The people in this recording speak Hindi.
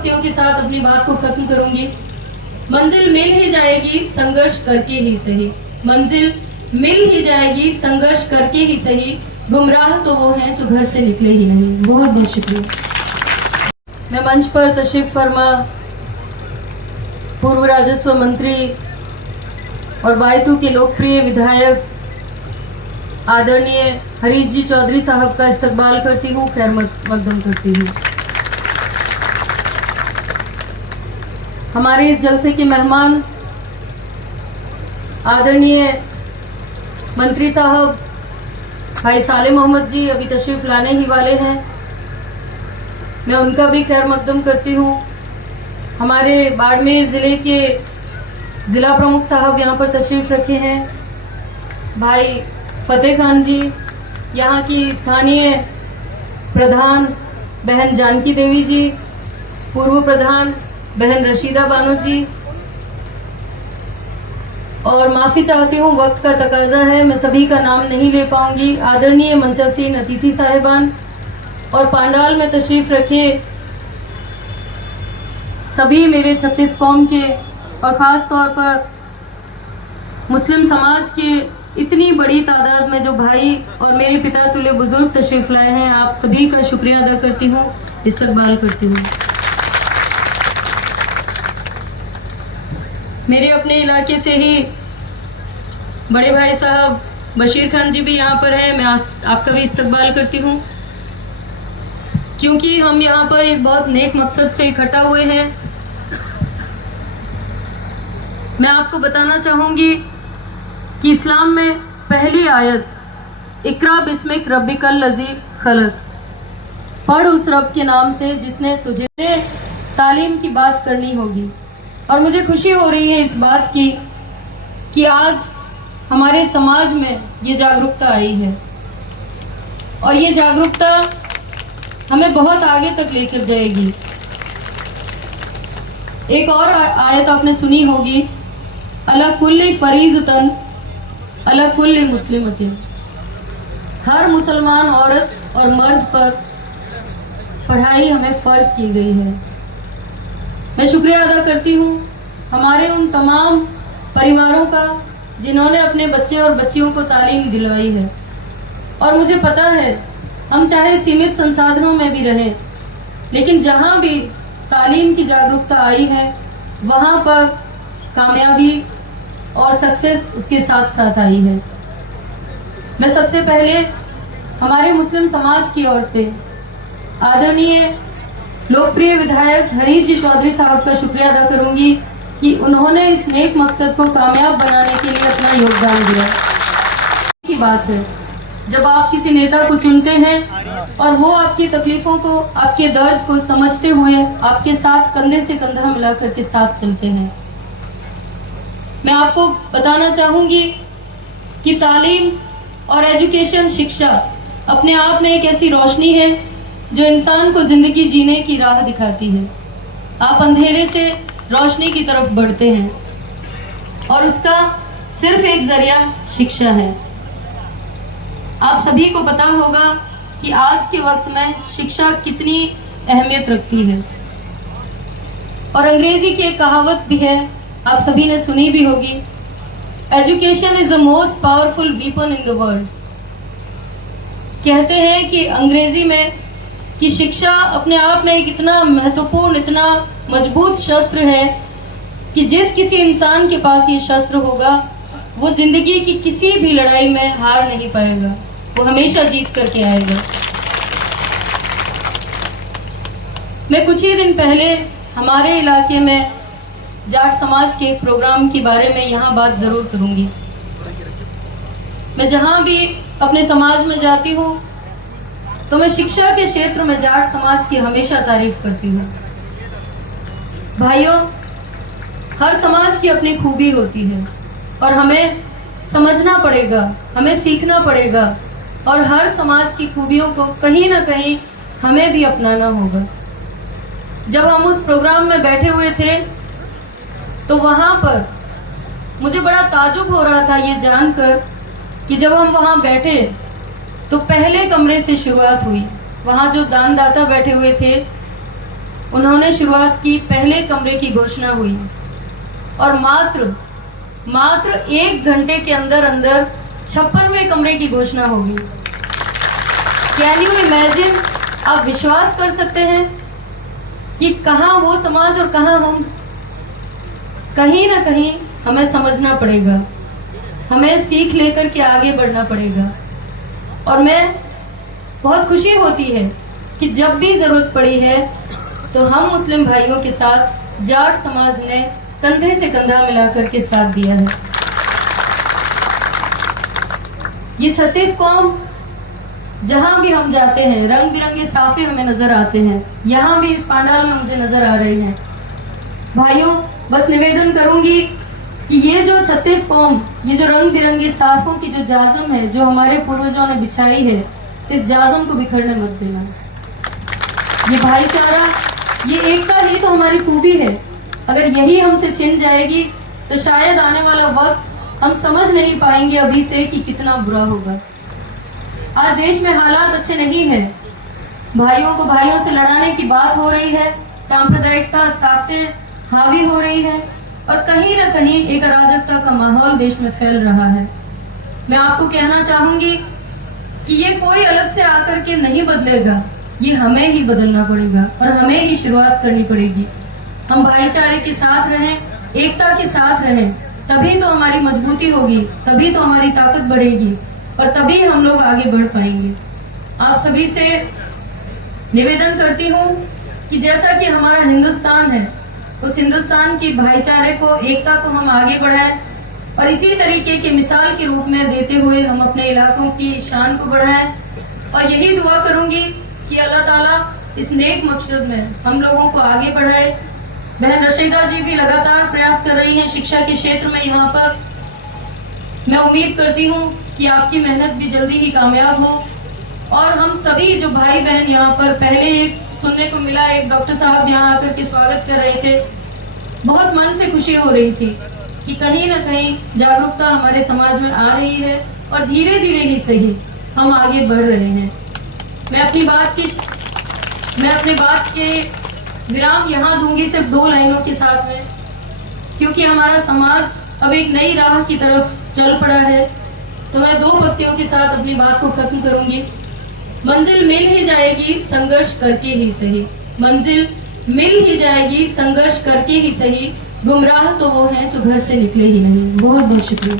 पंक्तियों के साथ अपनी बात को खत्म करूंगी। मंजिल मिल ही जाएगी संघर्ष करके ही सही, मंजिल मिल ही जाएगी संघर्ष करके ही सही, गुमराह तो वो हैं जो घर से निकले ही नहीं। बहुत बहुत शुक्रिया। मैं मंच पर तशरीफ फरमा पूर्व राजस्व मंत्री और बायतू के लोकप्रिय विधायक आदरणीय हरीश जी चौधरी साहब का इस्तकबाल करती हूँ, खैर मकदम करती हूँ। हमारे इस जलसे के मेहमान आदरणीय मंत्री साहब भाई साले मोहम्मद जी अभी तशरीफ लाने ही वाले हैं, मैं उनका भी खैर मकदम करती हूँ। हमारे बाड़मेर ज़िले के ज़िला प्रमुख साहब यहाँ पर तशरीफ़ रखे हैं, भाई फतेह खान जी, यहाँ की स्थानीय प्रधान बहन जानकी देवी जी, पूर्व प्रधान बहन रशीदा बानो जी, और माफ़ी चाहती हूँ वक्त का तकाजा है, मैं सभी का नाम नहीं ले पाऊंगी। आदरणीय मंचासीन अतिथि साहिबान और पांडाल में तशरीफ़ रखे सभी मेरे 36 कौम के और ख़ास तौर पर मुस्लिम समाज के इतनी बड़ी तादाद में जो भाई और मेरे पिता तुल्य बुजुर्ग तशरीफ़ लाए हैं, आप सभी का शुक्रिया अदा करती हूँ, इस्तकबाल करती हूँ। मेरे अपने इलाके से ही बड़े भाई साहब बशीर खान जी भी यहाँ पर हैं, मैं आपका भी इस्तकबाल करती हूँ, क्योंकि हम यहाँ पर एक बहुत नेक मकसद से इकट्ठा हुए हैं। मैं आपको बताना चाहूँगी कि इस्लाम में पहली आयत इकरा बिस्मिक रब्बिकल लज़ी खलक, पढ़ उस रब के नाम से जिसने तुझे, तालीम की बात करनी होगी। और मुझे खुशी हो रही है इस बात की कि आज हमारे समाज में ये जागरूकता आई है और ये जागरूकता हमें बहुत आगे तक लेकर जाएगी। एक और आयत आपने सुनी होगी, अला कुल्ली फरीज़तन अला कुल्ली मुस्लिमतिन, हर मुसलमान औरत और मर्द पर पढ़ाई हमें फ़र्ज की गई है। मैं शुक्रिया अदा करती हूँ हमारे उन तमाम परिवारों का जिन्होंने अपने बच्चे और बच्चियों को तालीम दिलवाई है। और मुझे पता है हम चाहे सीमित संसाधनों में भी रहें, लेकिन जहाँ भी तालीम की जागरूकता आई है वहाँ पर कामयाबी और सक्सेस उसके साथ साथ आई है। मैं सबसे पहले हमारे मुस्लिम समाज की ओर से आदरणीय लोकप्रिय विधायक हरीश जी चौधरी साहब का शुक्रिया अदा करूंगी कि उन्होंने इस नेक मकसद को कामयाब बनाने के लिए अपना योगदान दिया। की बात है जब आप किसी नेता को चुनते हैं और वो आपकी तकलीफों को, आपके दर्द को समझते हुए आपके साथ कंधे से कंधा मिलाकर के साथ चलते हैं। मैं आपको बताना चाहूँगी कि तालीम और एजुकेशन, शिक्षा अपने आप में एक ऐसी रोशनी है जो इंसान को ज़िंदगी जीने की राह दिखाती है। आप अंधेरे से रोशनी की तरफ बढ़ते हैं और उसका सिर्फ एक ज़रिया शिक्षा है। आप सभी को पता होगा कि आज के वक्त में शिक्षा कितनी अहमियत रखती है। और अंग्रेजी की एक कहावत भी है, आप सभी ने सुनी भी होगी, education is the most powerful weapon in the world. कहते हैं कि अंग्रेजी में कि शिक्षा अपने आप में एक इतना महत्वपूर्ण, इतना मजबूत शस्त्र है कि जिस किसी इंसान के पास ये शस्त्र होगा वो जिंदगी की किसी भी लड़ाई में हार नहीं पाएगा, वो हमेशा जीत करके आएगा। मैं कुछ ही दिन पहले हमारे इलाके में जाट समाज के एक प्रोग्राम के बारे में यहाँ बात ज़रूर करूँगी। मैं जहाँ भी अपने समाज में जाती हूँ तो मैं शिक्षा के क्षेत्र में जाट समाज की हमेशा तारीफ करती हूँ। भाइयों, हर समाज की अपनी खूबी होती है और हमें समझना पड़ेगा, हमें सीखना पड़ेगा और हर समाज की खूबियों को कहीं ना कहीं हमें भी अपनाना होगा। जब हम उस प्रोग्राम में बैठे हुए थे तो वहाँ पर मुझे बड़ा ताजुब हो रहा था ये जानकर कि जब हम वहाँ बैठे तो पहले कमरे से शुरुआत हुई। वहाँ जो दानदाता बैठे हुए थे उन्होंने शुरुआत की, पहले कमरे की घोषणा हुई और मात्र 1 घंटे के अंदर 56वें कमरे की घोषणा होगी। Can you imagine? आप विश्वास कर सकते हैं कि कहाँ वो समाज और कहाँ हम? कहीं ना कहीं हमें समझना पड़ेगा, हमें सीख लेकर के आगे बढ़ना पड़ेगा। और मैं बहुत खुशी होती है कि जब भी जरूरत पड़ी है तो हम मुस्लिम भाइयों के साथ जाट समाज ने कंधे से कंधा मिलाकर के साथ दिया है। ये 36 कौम जहां भी हम जाते हैं, रंग बिरंगे साफे हमें नजर आते हैं। यहाँ भी इस पंडाल में मुझे नजर आ रहे हैं। भाइयों, बस निवेदन करूंगी कि ये जो 36 कौम, ये जो रंग बिरंगे साफों की जो जाजम है, जो हमारे पूर्वजों ने बिछाई है, इस जाजम को बिखरने मत देना। ये भाईचारा, ये एकता ही तो हमारी खूबी है। अगर यही हमसे छिन जाएगी तो शायद आने वाला वक्त हम समझ नहीं पाएंगे अभी से कि कितना बुरा होगा। आज देश में हालात अच्छे नहीं है। भाइयों को भाइयों से लड़ाने की बात हो रही है, सांप्रदायिकता ताकतें हावी हो रही है और कहीं ना कहीं एक अराजकता का माहौल देश में फैल रहा है। मैं आपको कहना चाहूंगी कि ये कोई अलग से आकर के नहीं बदलेगा, ये हमें ही बदलना पड़ेगा और हमें ही शुरुआत करनी पड़ेगी। हम भाईचारे के साथ रहें, एकता के साथ रहें, तभी तो हमारी मजबूती होगी, तभी तो हमारी ताकत बढ़ेगी और तभी हम लोग आगे बढ़ पाएंगे। आप सभी से निवेदन करती हूँ कि जैसा कि हमारा हिंदुस्तान है, उस हिंदुस्तान की भाईचारे को, एकता को हम आगे बढ़ाएं और इसी तरीके के मिसाल के रूप में देते हुए हम अपने इलाकों की शान को बढ़ाएं। और यही दुआ करूंगी कि अल्लाह ताला इस नेक मकसद में हम लोगों को आगे बढ़ाए। बहन रशीदा जी भी लगातार प्रयास कर रही हैं शिक्षा के क्षेत्र में यहाँ पर। मैं उम्मीद करती हूँ कि आपकी मेहनत भी जल्दी ही कामयाब हो और हम सभी जो भाई बहन यहाँ पर, पहले एक सुनने को मिला, एक डॉक्टर साहब यहाँ आकर के स्वागत कर रहे थे, बहुत मन से खुशी हो रही थी कि कहीं ना कहीं जागरूकता हमारे समाज में आ रही है और धीरे धीरे ही सही हम आगे बढ़ रहे हैं। मैं अपनी बात के विराम यहाँ दूंगी सिर्फ 2 लाइनों के साथ में, क्योंकि हमारा समाज अब एक नई राह की तरफ चल पड़ा है। तो मैं 2 पंक्तियों के साथ अपनी बात को खत्म करूंगी। मंजिल मिल ही जाएगी संघर्ष करके ही सही, मंजिल मिल ही जाएगी संघर्ष करके ही सही, गुमराह तो वो हैं जो घर से निकले ही नहीं। बहुत बहुत शुक्रिया।